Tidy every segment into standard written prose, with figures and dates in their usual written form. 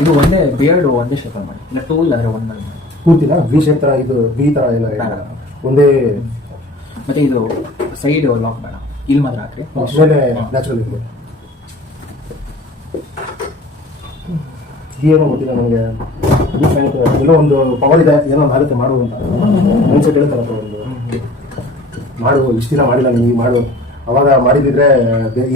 ಇದು ಒಂದೇ ಬಿಯರ್ಡ್ ಒಂದೇ ಶೇಪ್ ಮಾಡಿ, ಇಲ್ಲ ಟೂ ಇಲ್ಲ ಅಂದ್ರೆ ಒಂದ್ ಪೂರ್ತಿನ ವಿ ಶೇಪ್ ತರ, ಇದು ವಿ ತರ ಇಲ್ಲ ಒಂದೇ. ಮತ್ತೆ ಇದು ಸೈಡ್ ಲಾಕ್ ಬೇಡ, ಇಲ್ಲಿ ಮಾತ್ರ ಹಾಕ್ರಿ. ನ್ಯಾಚುರಲ್ ಇದೆ. ಏನೋ ಗೊತ್ತಿಲ್ಲ ನನಗೆ, ಏನೋ ಒಂದು ಪವರ್ ಇದೆ, ಏನೋ ಒಂದು ಆಗುತ್ತೆ ಮಾಡು ಅಂತ ಮೈಂಡ್ ಸೆಟ್ ಹೇಳ್ತಾರಪ್ಪ. ಒಂದು ಮಾಡು, ಇಷ್ಟು ದಿನ ಮಾಡಿಲ್ಲ ನೀವು ಮಾಡು, ಅವಾಗ ಮಾಡಿದ್ರೆ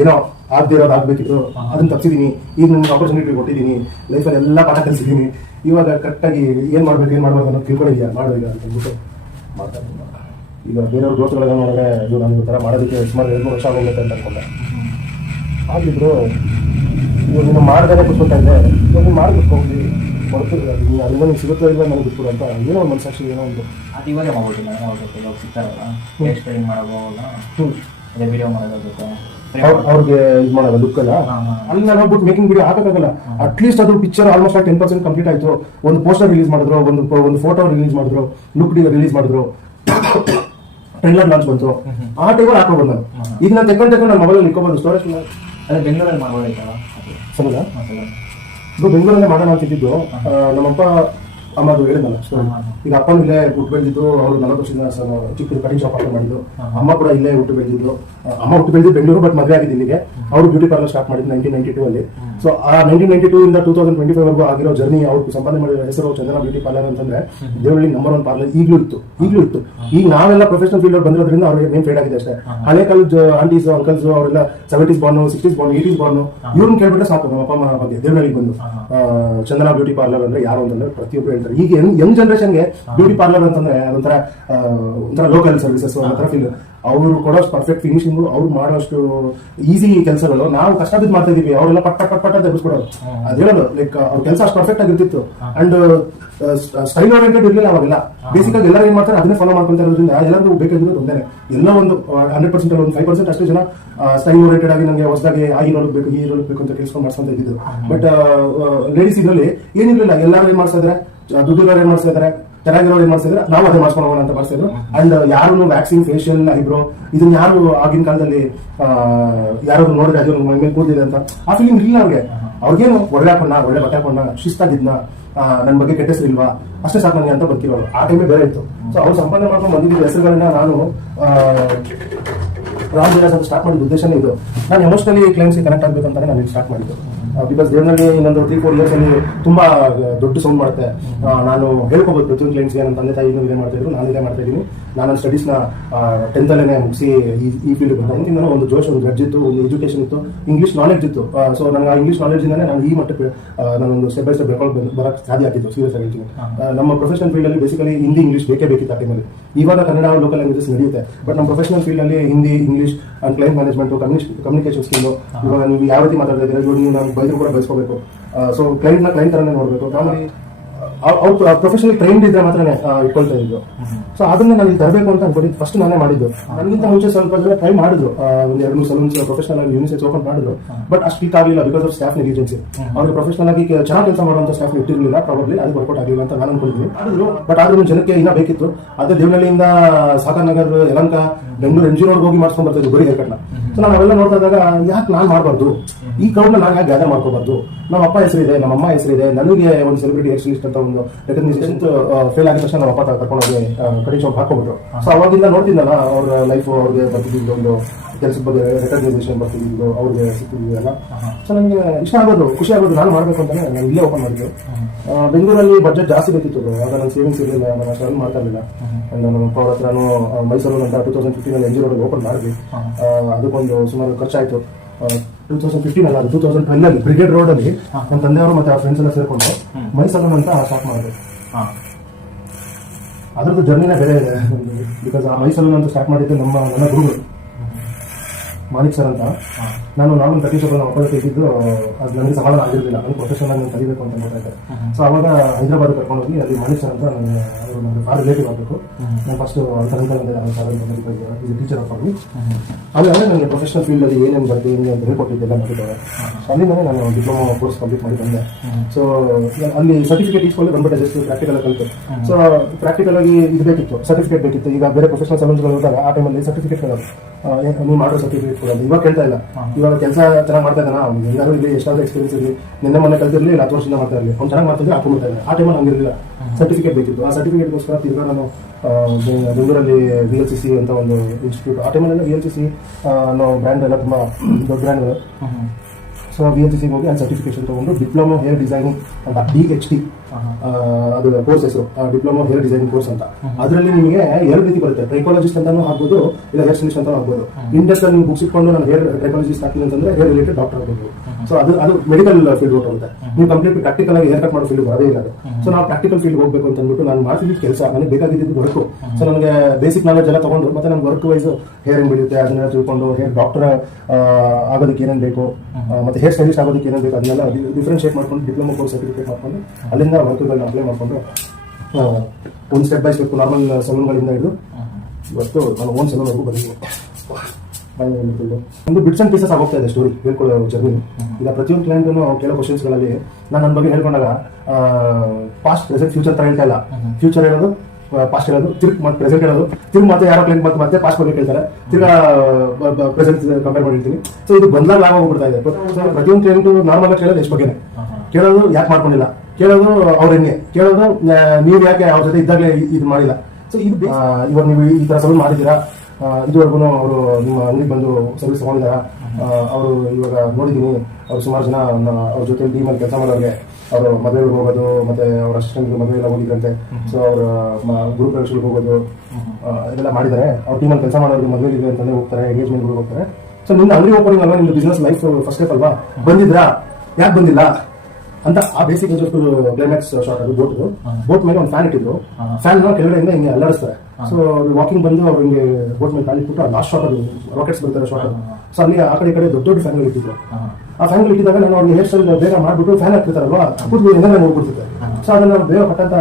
ಏನೋ ಆಗದಿರೋದು ಆಗ್ಬೇಕಿತ್ತು, ಅದನ್ನ ತಪ್ಪಿಸಿದೀನಿ, ಈಗ ನಿಮ್ಗೆ ಆಪರ್ಚುನಿಟಿ ಕೊಟ್ಟಿದ್ದೀನಿ, ಲೈಫಲ್ಲಿ ಎಲ್ಲ ಪಾಠ ಕಲಿಸಿದ್ದೀನಿ, ಇವಾಗ ಕರೆಕ್ಟಾಗಿ ಏನು ಮಾಡ್ಬೇಕು ಅನ್ನೋದು ತಿಳ್ಕೊಂಡಿದ್ಯಾ, ಮಾಡೋದಿಲ್ಲ ಅಂತ ಅಂದ್ಬಿಟ್ಟು ಮಾಡ್ತಾರೆ. ಈಗ ಬೇರೆಯವ್ರ ದೋಸ್ತುಗಳೆಲ್ಲ ನೋಡಿದ್ರೆ ಇದು ನನಗೆ ಈ ಥರ ಮಾಡೋದಕ್ಕೆ ಸುಮಾರು 2-3 ವರ್ಷ ಆಗೋಗುತ್ತೆ ಅಂತ ಅನ್ಕೊಂಡೆ. ಆಗಿದ್ರು ಇವಾಗ ನೀವು ಮಾಡ್ದೇ ಕೂತ್ಕೊತಾ ಇದ್ದೆ, ಇವಾಗ ನೀವು ಮಾಡ್ಬೇಕು ಹೋಗಿ ಹೊರತು ಅದರಿಂದ ನಿಮ್ಗೆ ಸಿಗುತ್ತೋ ಇಲ್ಲ ನನಗೆ ಬಿಟ್ಬಿಡು ಅಂತ ಏನೋ ಒಂದು ಮನಸ್ಸಾಕ್ಷಿ ಏನೋ ಒಂದು ಅದು ಇವಾಗೇ ಮಾಡ್ಬೋದಿಲ್ಲ. ಇವಾಗ ಸಿಗ್ತಾರಲ್ಲ ಎಕ್ಸ್ಪ್ಲೈನ್ ಮಾಡೋವಾಗ ಅದೇ ವಿಡಿಯೋ ಮಾಡೋದಾಗುತ್ತೆ, ಅವ್ರಿಗೆ ಇದು ಮಾಡೋದು ಲುಕ್ ಅಲ್ಲ, ಅಲ್ಲಿ ನಾನು ಹೋಗ್ಬಿಟ್ಟು ಮೇಕಿಂಗ್ ವಿಡಿಯೋ ಹಾಕೋಕ್ಕಾಗಲ್ಲ. ಅಟ್ಲೀಸ್ಟ್ ಅದು ಪಿಕ್ಚರ್ ಆಲ್ಮೋಸ್ಟ್ 10% ಕಂಪ್ಲೀಟ್ ಆಯ್ತು. ಒಂದು ಪೋಸ್ಟರ್ ರಿಲೀಸ್ ಮಾಡಿದ್ರು, ಒಂದು ಫೋಟೋ ರಿಲೀಸ್ ಮಾಡಿದ್ರು, ಲುಕ್ ರಿಲೀಸ್ ಮಾಡಿದ್ರು, ಟ್ರೈಲರ್ ಲಾಂಚ್ ಬಂತು, ಆ ಟೈಮಲ್ಲಿ ಹಾಕೋಬೋದು ನಾನು. ಈಗ ನಾನು ತೆಕೊಂಡು ನನ್ನ ಮೊಬೈಲಲ್ಲಿ ಇಟ್ಕೋಬೋದು ಸ್ಟೋರೇಜ್. ಅದೇ ಬೆಂಗಳೂರಲ್ಲಿ ಮಾಡ್ಬೋದಾಯ್ತಲ್ಲ ಸಮಯ ಇದು ಬೆಂಗಳೂರಲ್ಲೇ ಮಾಡೋಣ ಅಂತಿದ್ದು. ನಮ್ಮಪ್ಪ ಅಮ್ಮದು ಹೇಳಿದ್ನಲ್ಲ ಸ್ಟೋರಿ. ಈಗ ಅಪ್ಪನೂ ಇಲ್ಲೇ ಹುಟ್ಟು ಬೆಳೆದಿದ್ದು, ಅವರು 40 ವರ್ಷದಿಂದ ಚಿಕ್ಕ ಕಟಿಂಗ್ ಶಾಪ್ ಹಾಕಿ ಮಾಡಿದ್ದು. ಅಮ್ಮ ಕೂಡ ಇಲ್ಲೇ ಹುಟ್ಟು ಬೆಳೆದಿದ್ದು. ಅಮ್ಮ ಹುಟ್ಟು ಬೆಳೆದಿದ್ದು ಬೆಂಗಳೂರು, ಬಟ್ ಮದುವೆ ಆಗಿದ್ದು ಇಲ್ಲಿಗೆ. ಅವರು ಬ್ಯೂಟಿ ಪಾರ್ಲರ್ ಸ್ಟಾರ್ಟ್ ಮಾಡಿದ್ದು 1992 ಅಲ್ಲಿ. ಸೊ ಆ 1992 ಇಂದ 2025 ವರೆಗೂ ಆಗಿರೋ ಜರ್ನಿ, ಅವ್ರು ಸಂಪಾದನೆ ಮಾಡಿರೋ ಹೆಸರು ಚಂದನ ಬ್ಯೂಟಿ ಪಾರ್ಲರ್ ಅಂತಂದ್ರೆ ದೇವಳ್ಳಿ ನಂಬರ್ 1 ಪಾರ್ಲರ್ ಈಗಲೂ ಇತ್ತು. ಈಗ ನಾವೆಲ್ಲ ಪ್ರೊಫೆಷನಲ್ ಫೀಲ್ಡ್ ಅವ್ರು ಬಂದಿರೋದ್ರಿಂದ ಅವ್ರಿಗೆ ನೇಮ್ ಫೇಡ್ ಆಗಿದೆ ಅಷ್ಟೇ. ಹಳೆ ಕಾಲದ ಆಂಟೀಸ್ ಅಂಕಲ್ಸ್ ಅವರೆಲ್ಲ 70s born, 60s born, 80s born, ಇವ್ರನ್ನ ಕೇಳ್ಬಿಟ್ರೆ ಸಾಕು ನಮ್ಮ ಅಪ್ಪ ಅಮ್ಮ ಬಗ್ಗೆ ದೇವಳ್ಳಿಗೆ ಬಂದು ಚಂದನ ಬ್ಯೂಟಿ ಪಾರ್ಲರ್ ಅಂದ್ರೆ ಯಾರು ಅಂತಂದ್ರೆ ಪ್ರತಿಯೊಬ್ಬರು ಹೇಳ್ತಾರೆ. ಈಗ ಯಂಗ್ ಜನರೇಷನ್ಗೆ ಬ್ಯೂಟಿ ಪಾರ್ಲರ್ ಅಂತಂದ್ರೆ ಒಂಥರ ಲೋಕಲ್ ಸರ್ವಿಸಸ್ ಒಂಥರ ಫೀಲ್. ಅವರು ಕೊಡೋ ಪರ್ಫೆಕ್ಟ್ ಫಿನಿಶಿಂಗು, ಅವ್ರು ಮಾಡೋಷ್ಟು ಈಸಿ ಕೆಲಸಗಳು ನಾವು ಕಷ್ಟ ಬಿದ್ದು ಮಾಡ್ತಾ ಇದೀವಿ. ಅವರೆಲ್ಲ ಪಟ್ ಅಂತ ಎಬ್ಬಿಸ್ಕೊಡೋದು. ಅದ್ ಹೇಳೋದು ಲೈಕ್ ಅವ್ರ ಕೆಲಸ ಅಷ್ಟು ಪರ್ಫೆಕ್ಟ್ ಆಗಿರ್ತಿತ್ತು. ಅಂಡ್ ಸ್ಟೈಲ್ ಓರಿಯೆಂಟೆಡ್ ಇರಲಿಲ್ಲ ಅವಾಗೆಲ್ಲ. ಬೇಸಿಕಾಗಿ ಎಲ್ಲರೂ ಏನ್ ಮಾಡ್ತಾರೆ ಅದನ್ನೇ ಫಾಲೋ ಮಾಡ್ಕೊಂತ ಇರೋದ್ರಿಂದ ಎಲ್ಲರಿಗೂ ಬೇಕಾಗಿರೋದು ಒಂದೇ. ಎಲ್ಲ ಒಂದು 100% ಒಂದು 5% ಅಷ್ಟು ಜನ ಸ್ಟೈಲ್ ಓರಿಯೆಂಟೆಡ್ ಆಗಿ ನನಗೆ ಹೊಸದಾಗಿ ಆ ಹೀರೋ ಬೇಕು ಈ ಹೀರೋ ಬೇಕು ಅಂತ ಕೇಳಿಸ್ಕೊಂಡು ಮಾಡ್ಸ್ಕೊಂತ ಇದ್ದಿದ್ದು. ಬಟ್ ಲೇಡೀಸ್ ಇದರಲ್ಲಿ ಏನಿರಲಿಲ್ಲ. ಎಲ್ಲರೂ ಏನ್ ಮಾಡ್ತಾ ಇದಾರೆ, ದುಡ್ಡಿರೋರು ಏನ್ ಮಾಡ್ತಾ ಇದಾರೆ, ಚೆನ್ನಾಗಿರೋರು ಏನ್ ಮಾಡ್ತಿದ್ರೆ ನಾವು ಅದೇ ಮಾಡ್ಸ್ಕೊಂಡು ಹೋಗೋಣ ಅಂತ ಮಾಡ್ತಿದ್ರು. ಅಂಡ್ ಯಾರು ವ್ಯಾಕ್ಸಿನ್, ಫೇಶಿಯಲ್, ಐಬ್ರೋ ಇದನ್ನ ಯಾರು ಆಗಿನ ಕಾಲದಲ್ಲಿ ಯಾರು ನೋಡಿದ್ರೆ ಅದು ಮೈ ಮೇಲೆ ಕೂದಿದೆ ಅಂತ ಆ ಫೀಲಿಂಗ್ ಇಲ್ಲ ಅವ್ರಿಗೆ. ಅವ್ರಿಗೇನು ಒಳ್ಳೆ ಹಾಕೊಂಡ, ಒಳ್ಳೆ ಬಟ್ಟೆ ಹಾಕೊಂಡ, ಶಿಸ್ತಾಗಿದ್ನ, ನನ್ನ ಬಗ್ಗೆ ಕೆಟ್ಟ ಹೆಸರು ಇಲ್ವಾ, ಅಷ್ಟೇ ಸಾಕು ನನಗೆ ಅಂತ ಬರ್ತಿರೋರು. ಆ ಟೈಮೇ ಬೇರೆ ಇತ್ತು. ಸೊ ಅವ್ರು ಸಂಪಾದನೆ ಮಾಡ್ಕೊಂಡು ಬಂದಿದ್ದ ಹೆಸರುಗಳನ್ನ ನಾನು ರಾಮ್ ವಿಲಾಸ್ ಅಂತ ಸ್ಟಾರ್ಟ್ ಮಾಡಿದ ಉದ್ದೇಶನೇ ಇದು. ನಾನು ಎಮೋಷನಲಿ ಕ್ಲೈಂಟ್ಸ್ಗೆ ಕನೆಕ್ಟ್ ಆಗಬೇಕು ಅಂತಾನೆ ನಾನು ಸ್ಟಾರ್ಟ್ ಮಾಡಿದ್ದು. ಬಿಕಾಸ್ ದೇವನಲ್ಲಿ ಇನ್ನೊಂದು 3-4 ಇಯರ್ಸ್ ಅಲ್ಲಿ ತುಂಬಾ ದೊಡ್ಡ ಸೌಂಡ್ ಮಾಡುತ್ತೆ. ನಾನು ಹೇಳ್ಕೋಬಹುದು ಪ್ರತಿಯೊಂದು ಕ್ಲೈಂಟ್ಸ್ಗೆ, ನನ್ನ ತಂದೆ ತಾಯಿ ಇದೇ ಮಾಡ್ತಾ ಇದ್ರು, ನಾನು ಇದೇ ಮಾಡ್ತಾ ಇದ್ದೀನಿ. ನಾನು ಸ್ಟಡೀಸ್ನ 10th ಅಲ್ಲೇ ಮುಗಿಸಿ ಈ ಫೀಲ್ಡ್ ಬಂದ ನಾನು ಒಂದು ಜೋಶ್, ಒಂದು ಗಡ್ಜ್ ಇತ್ತು, ಒಂದು ಎಜುಕೇಶನ್ ಇತ್ತು, ಇಂಗ್ಲಿಷ್ ನಾಲೆಡ್ಜ್ ಇತ್ತು. ಸೊ ನನಗೆ ಆ ಇಂಗ್ಲಿಷ್ ನಾಲೆಡ್ಜ್ ಇಂದಾನೆ ನಾನು ಈ ಮಟ್ಟಕ್ಕೆ ನಾನೊಂದು ಸ್ಟೆಪ್ ಬೈ ಸ್ಟೆಪ್ ಬರಕ್ಕೆ ಸಾಧ್ಯ ಆಗಿತ್ತು. ಸೀರಿಯಸ್ ಆಗಿ ಹೇಳ್ತೀನಿ. ನಮ್ಮ ಪ್ರೊಫೆಷನಲ್ ಫೀಲ್ಡ್ ಅಲ್ಲಿ ಬೇಸಿಕಲಿ ಹಿಂದಿ, ಇಂಗ್ಲಿಷ್ ಬೇಕೇ ಬೇಕಿತ್ತು ಆ ಟೈಮಲ್ಲಿ. ಇವಾಗ ಕನ್ನಡ ಲೋಕಲ್ ಲ್ಯಾಂಗ್ವೇಜಸ್ ನಡೆಯುತ್ತೆ. ಬಟ್ ನಮ್ಮ ಪ್ರೊಫೆಷನಲ್ ಫೀಲ್ಡ್ ಅಲ್ಲಿ Hindi, English and client management, communication skill. ಇವಾಗ ನೀವು ಯಾವ ರೀತಿ ಮಾತಾಡ್ತಾ ಇದ್ದೀರಾ, ಇವಾಗ ನೀವು ನಾನು ಬೈದ್ರು ಕೂಡ ಬಯಸ್ಕೋಬೇಕು. ಸೊ ಕ್ಲೈಂಟ್ನ ಕ್ಲೈಂಟ್ ತರನೇ ನೋಡಬೇಕು. ಆಮೇಲೆ ಅವ್ರು ಪ್ರೊಫೆಷನಲ್ ಟ್ರೈನ್ಡ್ ಇದ್ರೆ ಮಾತ್ರ ಇಟ್ಕೊಳ್ತಾ ಇದ್ದು. ಸೊ ಅದನ್ನ ನಾನು ಇಲ್ಲಿ ತರಬೇಕು ಅಂತ ಅನ್ಕೊಂಡಿದ್ದು ಫಸ್ಟ್ ನಾನೇ ಮಾಡಿದ್ದು. ನನಗಿಂತ ಮುಂಚೆ ಸ್ವಲ್ಪ ಜನ ಟ್ರೈ ಮಾಡಿದ್ರು, ಒಂದು 2-3 ಸಲೂನ್ಸ್ ಪ್ರೊಫೆಷನಲ್ ಆಗಿ ಯೂನಿಸೆಕ್ಸ್ ಓಪನ್ ಮಾಡಿದ್ರು. ಬಟ್ ಅಷ್ಟು ಕ್ಲಿಕ್ ಆಗಲಿಲ್ಲ ಬಿಕಾಸ್ ಆಫ್ ಸ್ಟಾಫ್ ನೆಗ್ಲಿಜೆನ್ಸಿ. ಅವ್ರಿಗೆ ಪ್ರೊಫೆಷನಲ್ ಆಗಿ ಚೆನ್ನಾಗಿ ಕೆಲಸ ಮಾಡುವಂತ ಸ್ಟಾಫ್ ಇಟ್ಟಿರಲಿಲ್ಲ. ಪ್ರಾಬಬ್ಲಿ ಅದು ವರ್ಕೌಟ್ ಆಗಲಿಲ್ಲ ಅಂತ ನಾನು ಅನ್ಕೊಂಡಿದ್ದೀನಿ. ಆದ್ರು ಬಟ್ ಆದ್ರೂ ಜನಕ್ಕೆ ಇನ್ನೂ ಬೇಕಿತ್ತು. ಅದೇ ದೇವನಹಳ್ಳಿಯಿಂದ ಸಾಗರ್ ನಗರ್, ಯಲಹಂಕ, ಬೆಂಗಳೂರು MG ರೋಡ್ ಹೋಗಿ ಮಾಡ್ಸ್ಕೊಂಡ್ ಬರ್ತಾ ಇದ್ರು ಬರೀ ಹೇರ್ ಕಟ್ನ. ಸೊ ನಾವು ಅವೆಲ್ಲ ನೋಡ್ತಾ ಇದ್ದಾಗ ಯಾಕೆ ನಾನು ಮಾಡಬಾರ್ದು, ಈ ಕ್ರೌಡ್ನ ನಾನು ಯಾಕೆ ಗ್ಯಾದರ್ ಮಾಡ್ಕೋಬಾರ್ದು. ನಮ್ಮ ಅಪ್ಪ ಹೆಸರಿದೆ, ನಮ್ಮ ಅಮ್ಮ ಹೆಸರಿದೆ, ನನಗೆ ಒಂದು ಸೆಲೆಬ್ರಿಟಿ ಹೇರ್ ಸ್ಟೈಲಿಸ್ಟ್ ಅಂತ ಒಂದು ರೆಕಗ್ನೈಸೇಷನ್ ಫೇಲ್ ಆಗಿದ ತಕ್ಷಣ ನಮ್ಮ ಅಪ್ಪ ಕರ್ಕೊಂಡೋಗಿ ಕಟಿಂಗ್ ಶಾಪ್ ಹಾಕೊಂಡ್ಬಿಟ್ರು. ಸೊ ಅವಾಗಿಂದ ನೋಡ್ತಿದ್ದಲ್ಲ ಅವ್ರ ಲೈಫ್, ಅವ್ರಿಗೆ ಬರ್ತಿದ್ದು ಒಂದು ಕೆಲಸದ ಬಗ್ಗೆ ರೆಕಗ್ನೈಸೇಷನ್ ಬರ್ತಿದ್ದು, ಅವ್ರಿಗೆ ಸಿಕ್ತಿದ್ದು ಎಲ್ಲ. ಸೊ ನನಗೆ ಇಷ್ಟ ಆಗೋದು, ಖುಷಿ ಆಗೋದು, ನಾನು ಮಾಡಬೇಕು ಅಂತಾನೆ ನಾನು ಇಲ್ಲೇ ಓಪನ್ ಮಾಡಿದ್ದು. ಬೆಂಗಳೂರಲ್ಲಿ ಬಜೆಟ್ ಜಾಸ್ತಿ ಬೇಕಿತ್ತು. ಆಗ ನನ್ನ ಸೇವಿಂಗ್ಸ್ ಇರಲಿಲ್ಲ, ನಾನು ಅಷ್ಟು ರನ್ ಮಾಡ್ತಾ ಇರಲಿಲ್ಲ. ನಮ್ಮ ಅಪ್ಪ ಅವ್ರ ಹತ್ರನೂ ಮೈಸೂರು ಅಂತ 2015 MG ರೋಡ್ ಓಪನ್ ಮಾಡಿದ್ವಿ. ಅದಕ್ಕೊಂದು ಸುಮಾರು ಖರ್ಚಾಯಿತು. 2015 ಅಲ್ಲ, 2012 ಅಲ್ಲಿ ಬ್ರಿಗೇಡ್ ರೋಡ್ ಅಲ್ಲಿ ನಮ್ಮ ತಂದೆಯವರು ಮತ್ತೆ ಅವ್ರ ಫ್ರೆಂಡ್ಸ್ ಎಲ್ಲ ಸೇರ್ಕೊಂಡು ಮೈಸೂರು ಅಂತ ಸ್ಟಾರ್ಟ್ ಮಾಡಿದ್ರು. ಅದ್ರದ್ದು ಜರ್ನಿನೇ ಬೇರೆ ಇದೆ. ಬಿಕಾಸ್ ಆ ಮೈಸೂರು ಅಂತ ಸ್ಟಾರ್ಟ್ ಮಾಡಿದ್ದು ನನ್ನ ಗುರುಗಳು ಮಾನಿಕ್ ಸರ್ ಅಂತ. ನಾನು ಕಟಿಂಗ್ ಶಾಪ್ ನಮ್ಮ ಅಪ್ಪ ಜೊತೆ ಇದ್ದಿದ್ದು ಅದು ನನಗೆ ಸಮಾಧಾನ ಆಗಿರಲಿಲ್ಲ. ನನಗೆ ಪ್ರೊಫೆಷನಲ್ ಆಗಿ ಕಲಿಬೇಕು ಅಂತ ನೋಡ್ತಾ ಇದ್ದೆ. ಸೊ ಅವಾಗ ಹೈದರಾಬಾದ್ ಕರ್ಕೊಂಡು ಹೋಗಿ ಅಲ್ಲಿ ಮಾನಿಕ್ ಸರ್ ಅಂತ ನನಗೆ ಭಾಳ ರಿಲೇಟಿವ್ ಆಗಬೇಕು. ನಾನು ಫಸ್ಟ್ ಟೀಚರ್ ಆಫ್ ಆಗಿ ಆಮೇಲೆ ನನಗೆ ಪ್ರೊಫೆಷನಲ್ ಫೀಲ್ಡಲ್ಲಿ ಏನೇನು ಬರ್ತದೆ ಏನು ಅಂತ ಹೇಳ್ಕೊಟ್ಟಿದ್ದೆಲ್ಲ ಮಾಡಿದ್ದಾರೆ. ಅಲ್ಲಿಂದಲೇ ನಾನು ಡಿಪ್ಲೊಮಾ ಕೋರ್ಸ್ ಕಂಪ್ಲೀಟ್ ಮಾಡಿ ಬಂದೆ. ಸೊ ಅಲ್ಲಿ ಸರ್ಟಿಫಿಕೇಟ್ ಇಸ್ಕೊಂಡು ಬಂದ್ಬಿಟ್ಟೆ, ಜಸ್ಟ್ ಪ್ರಾಕ್ಟಿಕಲ್ ಕಲಿತು. ಸೊ ಪ್ರಾಕ್ಟಿಕಲ್ ಆಗಿ ಇದು ಬೇಕಿತ್ತು, ಸರ್ಟಿಫಿಕೇಟ್ ಬೇಕಿತ್ತು. ಈಗ ಬೇರೆ ಪ್ರೊಫೆಷನಲ್ ಸಲೂನ್ಸ್ಗಳು ಹೋದಾಗ ಆ ಟೈಮಲ್ಲಿ ಸರ್ಟಿಫಿಕೇಟ್ ನೀವು ಮಾಡೋ ಸರ್ಟಿಫಿಕೇಟ್ ಇಟ್ಕೊಳ್ಳೋದು. ಇವಾಗ ಕೇಳ್ತಾ ಇಲ್ಲ, ಇವಾಗ ಕೆಲಸ ಚೆನ್ನಾಗಿ ಮಾಡ್ತಾ ಇದ್ದಾನ, ಅವ್ನು ಎಲ್ಲರೂ ಇಲ್ಲಿ ಎಷ್ಟಾದ್ರೂ ಎಕ್ಸ್ಪೀರಿಯನ್ಸ್ ಇರಲಿ, ನಿನ್ನೆ ಮೊನ್ನೆ ಕಲ್ತಿರಲಿ ಇಲ್ಲ 10 ವರ್ಷದಿಂದ ಮಾಡ್ತಾ ಇರಲಿ, ಅವ್ನು ಚೆನ್ನಾಗಿ ಮಾಡ್ತಿದ್ರೆ ಹಾಕೊಂಡ್ಬಿಡ್ತಾ ಇದ್ದಾರೆ. ಆ ಟೈಮಲ್ಲಿ ಹಂಗಿರಲಿಲ್ಲ, ಸರ್ಟಿಫಿಕೇಟ್ ಬೇಕಿತ್ತು. ಆ ಸರ್ಟಿಫಿಕೇಟ್ಗೋಸ್ಕರ ತಿರ್ಗಾ ನಾನು ಬೆಂಗಳೂರಲ್ಲಿ VLCC ಅಂತ ಒಂದು ಇನ್ಸ್ಟಿಟ್ಯೂಟ್, ಆ ಟೈಮಲ್ಲೆಲ್ಲ VLCC ಅನ್ನೋ ಬ್ರ್ಯಾಂಡ್ ಎಲ್ಲ ತುಂಬ ದೊಡ್ಡ ಬ್ರ್ಯಾಂಡ್ಗಳು. ಸೊ VLCC ಹೋಗಿ ಅಲ್ಲಿ ಸರ್ಟಿಫಿಕೇಶನ್ ತೊಗೊಂಡು ಡಿಪ್ಲೊಮಾ ಹೇರ್ ಡಿಸೈನಿಂಗ್ ಅಂತ DHT ಅದು ಕೋರ್ಸ್ ಹೆಸರು, ಡಿಪ್ಲೊಮಾ ಹೇರ್ ಡಿಸೈನಿಂಗ್ ಕೋರ್ಸ್ ಅಂತ. ಅದರಲ್ಲಿ ನಿಮಗೆ 2 ರೀತಿ ಬರುತ್ತೆ, ಟ್ರೈಕಾಲಜಿಸ್ಟ್ ಅಂತಾನು ಆಗ್ಬೋದು, ಇಲ್ಲ ಹೇರ್ ಸ್ಟೈಲಿಸ್ಟ್ ಅಂತ ಆಗ್ಬೋದು. ಇಂಡಸ್ಟ್ರಿ ನೀವು ಬುಕ್ಸ್ ಇಟ್ಕೊಂಡು ನಾನು ಹೇರ್ ಟ್ರೈಕಾಲಜಿಸ್ಟ್ ಆಗ್ತೀನಿ ಅಂತಂದ್ರೆ ಹೇರ್ ರಿಲೇಟೆಡ್ ಡಾಕ್ಟರ್ ಆಗ್ಬೋದು. ಸೊ ಅದು ಮೆಡಿಕಲ್ ಫೀಲ್ಡ್ ಹೋಗುತ್ತೆ. ನೀವು ಕಂಪ್ಲೀಟ್ ಪ್ರಾಕ್ಟಿಕಲ್ ಆಗಿ ಹೇರ್ ಕಟ್ ಮಾಡೋ ಫೀಲ್ಡ್ ಬರೋದೇ ಇಲ್ಲ ಅದು. ಸೊ ನಾವು ಪ್ರಾಕ್ಟಿಕಲ್ ಫೀಲ್ಡ್ ಹೋಗ್ಬೇಕು ಅಂತ ಅಂದ್ಬಿಟ್ಟು ನಾನು ಮಾಡ್ತಿದ್ದ ಕೆಲಸ, ನನಗೆ ಬೇಕಾಗಿದ್ದು ವರ್ಕು. ಸೊ ನನಗೆ ಬೇಸಿಕ್ ನಾಲೆಜ್ ಎಲ್ಲ ತಗೊಂಡು ಮತ್ತೆ ನಾನು ವರ್ಕ್ ವೈಸ್ ಹೇರ್ ಹೆಂಗ್ ಬೆಳೆಯುತ್ತೆ ಅದನ್ನೆಲ್ಲ ತಿಳ್ಕೊಂಡು, ಹೇರ್ ಡಾಕ್ಟರ್ ಆಗೋದಕ್ಕೆ ಏನೇನು ಬೇಕು, ಮತ್ತೆ ಹೇರ್ ಸ್ಟೈಲಿಸ್ಟ್ ಆಗೋದಕ್ಕೆ ಏನೇನು ಬೇಕು ಅದನ್ನೆಲ್ಲ ಡಿಫ್ರೆನ್ಶಿಯೇಟ್ ಮಾಡ್ಕೊಂಡು ಡಿಪ್ಲೊಮಾ ಕೋರ್ಸ್ ಸರ್ಟಿಫಿಕೇಟ್ ಮಾಡ್ಕೊಂಡು ಅಲ್ಲಿಂದ ವರ್ಕ್ಗಳನ್ನ ಅಪ್ಲೈ ಮಾಡ್ಕೊಂಡು ಒಂದು ಸ್ಟೆಪ್ ಬೈ ಸ್ಟೆಪ್ ನಾರ್ಮಲ್ ಸಲೂನ್ಗಳಿಂದ ಹಿಡಿದು ಇವತ್ತು ನಾನು ಓನ್ ಸಲೂನ್ವರೆಗೂ ಬಂದಿದ್ದೀನಿ. ಒಂದು ಬಿಟ್ಸ್ ಅಂಡ್ ಪೀಸಸ್ ಆಗೋಗ್ತಾ ಇದೆ ಸ್ಟೋರಿ ಹೇಳ್ಕೊಳ್ಳೋ ಜರ್ನಿ. ಈಗ ಪ್ರತಿಯೊಂದು ಕ್ಲೈಂಟು ಕೇಳೋ ಕ್ವಶನ್ಸ್ಗಳಲ್ಲಿ ನಾನು ನನ್ನ ಬಗ್ಗೆ ಹೇಳ್ಕೊಂಡಾಗ ಪಾಸ್ಟ್ ಪ್ರೆಸೆಂಟ್ ಫ್ಯೂಚರ್ ತರ ಹೇಳ್ತಾ ಇಲ್ಲ. ಫ್ಯೂಚರ್ ಹೇಳೋದು, ಪಾಸ್ಟ್ ಹೇಳೋದು, ತಿರ್ಗಿ ಮತ್ತೆ ಪ್ರೆಸೆಂಟ್ ಹೇಳೋದು, ತಿರ್ಗಿ ಮತ್ತೆ ಯಾರೋ ಕ್ಲೈಂಟ್ ಮತ್ತೆ ಪಾಸ್ಟ್ ಬಗ್ಗೆ ಕೇಳ್ತಾರೆ, ತಿರ್ಗಾ ಪ್ರೆಸೆಂಟ್ ಕಂಪೇರ್ ಮಾಡಿರ್ತೀನಿ. ಸೊ ಇದು ಬಂದಾಗ ಲಾಭ ಹೋಗ್ಬಿಡ್ತಾ ಇದೆ. ಪ್ರತಿಯೊಂದು ಕ್ಲೈಂಟು ನಾರ್ಮಲ್ ಆಗಿ ಕೇಳೋದು ಎಷ್ಟು ಬಗ್ಗೆನೆ ಕೇಳೋದು, ಯಾಕೆ ಮಾಡ್ಕೊಂಡಿಲ್ಲ ಕೇಳೋದು, ಅವ್ರ ಹೆಂಗೆ ಕೇಳೋದು, ನೀವು ಯಾಕೆ ಅವ್ರ ಜೊತೆ ಇದ್ದಾಗಲೇ ಇದು ಮಾಡಿಲ್ಲ. ಸೊ ಇದು ಇವಾಗ ನೀವು ಈ ತರ ಸಲೂನ್ ಮಾಡಿದ್ದೀರಾ, ಇದುವರೆಗೂ ಅವರು ನಿಮ್ಮ ಅಂಗಡಿಗೆ ಬಂದು ಸರ್ವಿಸ್ ತಗೊಂಡಿದ್ದಾರಾ, ಅವರು ಇವಾಗ ನೋಡಿದ್ದೀನಿ ಅವ್ರು ಸುಮಾರು ಜನ ಅವ್ರ ಜೊತೆ ಟೀಮಲ್ಲಿ ಕೆಲಸ ಮಾಡೋರಿಗೆ ಅವರು ಮದುವೆಗೆ ಹೋಗೋದು, ಮತ್ತೆ ಅವ್ರ ಅಸಿಸ್ಟೆಂಟ್ ಮದುವೆ ಎಲ್ಲ ಹೋಗಿದ್ರಂತೆ. ಸೊ ಅವ್ರ ಗ್ರೂಪ್ ಪ್ರವೇಶಗಳಿಗೆ ಹೋಗೋದು ಇದೆಲ್ಲ ಮಾಡಿದ್ದಾರೆ. ಅವ್ರ ಟೀಮಲ್ಲಿ ಕೆಲಸ ಮಾಡೋರಿಗೆ ಮದುವೆ ಇದೆ ಅಂತಂದ್ರೆ ಹೋಗ್ತಾರೆ, ಎಂಗೇಜ್ಮೆಂಟ್ಗೆ ಹೋಗ್ತಾರೆ. ಸೊ ನಿಮ್ದು ಅಂಗಡಿ ಓಪನಿಂಗ್ ಅಲ್ವಾ, ನಿಮ್ದು ಬಿಸ್ನೆಸ್ ಲೈಫ್ ಫಸ್ಟ್ ಸ್ಟೆಪ್ ಅಲ್ವಾ, ಬಂದಿದ್ರಾ ಯಾಕೆ ಬಂದಿಲ್ಲ ಅಂತ ಆ ಬೇಸಿಕ್ ಕ್ಲೈಮ್ಯಾಕ್ಸ್ ಶಾಟ್. ಅದು ಬೋಟ್ ಮೇಲೆ ಒಂದು ಫ್ಯಾನ್ ಇಟ್ಟಿದ್ರು, ಫ್ಯಾನ್ ಕೆಳಗಡೆಯಿಂದ ಹಿಂಗೆ ಅಲ್ಲಾಡಿಸ್ತಾರೆ. ಸೊ ವಾಕಿಂಗ್ ಬಂದು ಅವ್ರು ಹಿಂಗೆ ಬೋಟ್ ಮೇಲೆ ಫ್ಯಾನ್ ಇಟ್ಬಿಟ್ಟು ಲಾಸ್ಟ್ ಶಾಟ್ ಅದು ರಾಕೆಟ್ಸ್ ಬರ್ತಾರೆ ಶಾಟ್. ಸೊ ಅಲ್ಲಿ ಆ ಕಡೆ ಈ ಕಡೆ ದೊಡ್ಡ ದೊಡ್ಡ ಫ್ಯಾನ್ಗಳು ಇಟ್ಟಿದ್ರು. ಆ ಫ್ಯಾನ್ಗಳು ಇಟ್ಟಿದಾಗ ನಾನು ಅವ್ರಿಗೆ ಹೇರ್ ಸ್ಟೈಲ್ ಬೇಗ ಮಾಡ್ಬಿಟ್ಟು ಫ್ಯಾನ್ ಹಾಕ್ತಿರ್ತಾರಲ್ವಾ, ಕೂದಲು ಏನೇನು ಹೋಗ್ಬಿಡ್ತಿರ್ತಾರೆ. ಸೊ ಅದನ್ನ ಬೇಗ ಪಟ್ಟಂತ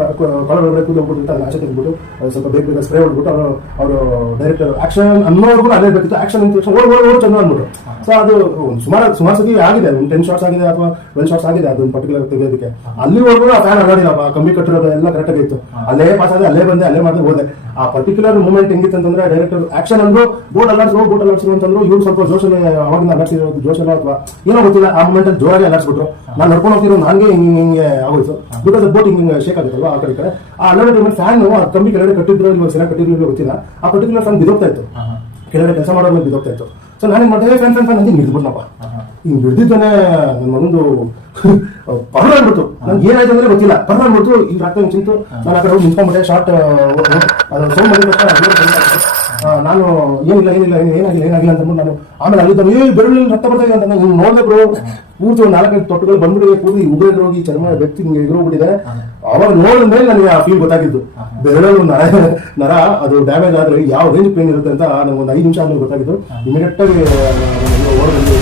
ಕಾಲರ್ ಒಳಗಡೆ ಕೂದಲು ಹೋಗ್ಬಿಟ್ಟಿರ್ತಾರೆ, ಅದನ್ನ ಆಚೆ ತೆಗೆದ್ಬಿಟ್ಟು ಸ್ವಲ್ಪ ಬೇಗ ಸ್ಪ್ರೇ ಹೊಡ್ಬಿಟ್ಟು ಅವರು ಡೈರೆಕ್ಟ್ ಆಕ್ಷನ್ ಅನ್ನೋರ್ಗು ಅದೇ ಬೇಕಿತ್ತು. ಆಕ್ಷನ್ ಓಡ್ ಚಂದ ಅಂದ್ಬಿಟ್ಟು. ಸೊ ಅದು ಸುಮಾರು ಸತಿ ಆಗಿದೆ, ಒಂದು 10 ಶಾರ್ಟ್ಸ್ ಆಗಿದೆ ಅಥವಾ 12 ಶಾರ್ಟ್ಸ್ ಆಗಿದೆ ಅದೊಂದು ಪರ್ಟಿಕ್ಯುಲರ್ ತೆಗೆಯೋದಕ್ಕೆ. ಅಲ್ಲಿವರೆಗೂ ಆ ಫ್ಯಾನ್ ಅಲ್ಲಾಡಿಲ್ಲ, ಕಂಬಿ ಕಟ್ಟಿರೋದು ಎಲ್ಲ ಕರೆಕ್ಟ್ ಆಗಿತ್ತು. ಅಲ್ಲೇ ಪಾಸ್ ಆದ್ರೆ ಅಲ್ಲೇ ಬಂದೆ, ಅಲ್ಲೇ ಮಾಡಿದ್ರೆ ಹೋದೆ. ಆ ಪರ್ಟಿಕ್ಯುಲರ್ ಮೂಮೆಂಟ್ ಹೆಂಗಿತ್ತು ಅಂತಂದ್ರೆ ಡೈರೆಕ್ಟರ್ ಆಕ್ಷನ್ ಅಂದ್ರು ಬೋಟ್ ಅಲ್ಲಾಡ್ಸರು ಅಂತಂದ್ರು, ಇವ್ರು ಸ್ವಲ್ಪ ಜೋಶಲ್ಲಿ ಅವಾಗಿಂದ ಅಲ್ಲಾಡ್ಸಿರೋದು ಜೋಶಲ್ಲ ಅಥವಾ ಏನೋ ಗೊತ್ತಿಲ್ಲ, ಆ ಮೂಮೆಂಟ್ ಅಲ್ಲಿ ಜೋರಾಗಿ ಅಲ್ಲಾಡ್ಸ್ಬಿಟ್ರು. ನಾನು ನಡ್ಕೊಂಡು ಹೋಗ್ತಿರೋ ನನಗೆ ಹಿಂಗೆ ಆಗೋಯ್ತು, ಬಿಕಾಸ್ ಬೋಟ್ ಹಿಂಗೆ ಶೇಕ್ ಆಗುತ್ತಲ್ವಾ ಆ ಕಡೆ. ಆ ಅಲ್ಲಾಡೋ ಫ್ಯಾನ್ ಕಂಬಿ ಕೆಳಗಡೆ ಕಟ್ಟಿದ್ರು ಇಲ್ವಾ ಸರಿಯಾಗಿ ಕಟ್ಟಿದ್ರು ಗೊತ್ತಿಲ್ಲ, ಆ ಪರ್ಟಿಕ್ಯುಲರ್ ಫ್ಯಾನ್ ಬಿದ್ದೋಗ್ತಾ ಇತ್ತು, ಕೆಳಗಡೆ ಕೆಲಸ ಮಾಡೋ ಮೇಲೆ ಬಿದ್ದೋಗ್ತಾ ಇತ್ತು. ಸೊ ನಾನೇನ್ ಮಾಡಿದೆ, ಫ್ಯಾನ್ ಅಂತ ಹಿಡಿದ್ಬಿಟ್ನಪ್ಪ. ಹಿಂಗ್ ಹಿಡಿದಿದ್ದಾನೆ ನನ್ನ ಮಗಂದು ಪರ್ರ ಅಂದ್ಬಿಟ್ಟು, ನನ್ಗೆ ಏನಾಯ್ತು ಅಂದ್ರೆ ಗೊತ್ತಿಲ್ಲ, ಪರ್ರ ಅಂದ್ಬಿಟ್ಟು ಈಗ ರಕ್ತ ಚಿಂತು. ನಾನು ಆ ಕಡೆ ಹೋಗಿ ನಿಂತ್ಕೊಂಡ್ಬಿಟ್ಟೆ. ಶಾರ್ಟ್ ಅದು ಸೌಂಡ್ ಮಾಡಿದ ನಾನು ಏನಾಗಿಲ್ಲ ಅಂತಂದ್ಬಿಟ್ಟು ನಾನು ಆಮೇಲೆ ಅಲ್ಲಿದ್ದ ಬೆರಳು ರಕ್ತ ಬರ್ತಾ ಇದೆ ಅಂತ ನಾನು ನೋಡ್ಬೇಕು. ಪೂರ್ತಿ ಒಂದು 4-5 ತೊಟ್ಟುಗಳು ಬಂದ್ಬಿಟ್ಟಿದೆ, ಕೂದಿ ಉಗುರು ಹೋಗಿ ಚರ್ಮ ವ್ಯಕ್ತಿ ಎದುರೋಗ್ಬಿಟ್ಟಿದೆ. ಅವಾಗ ನೋಡಿದ ಮೇಲೆ ನನಗೆ ಆ ಫೀಲ್ ಗೊತ್ತಾಗಿದ್ದು, ಬೆರಳಲ್ಲಿ ನರ ಅದು ಡ್ಯಾಮೇಜ್ ಆದ್ರೆ ಯಾವ ರೇಂಜ್ ಪೇನ್ ಇರುತ್ತೆ ಅಂತ ನನಗೆ ಒಂದು 5 ನಿಮಿಷ ಆದ್ಮೇಲೆ ಗೊತ್ತಾಗಿದ್ದು. ಇಮಿಡಿಯೇಟ್ ಆಗಿ ಓಡೋದು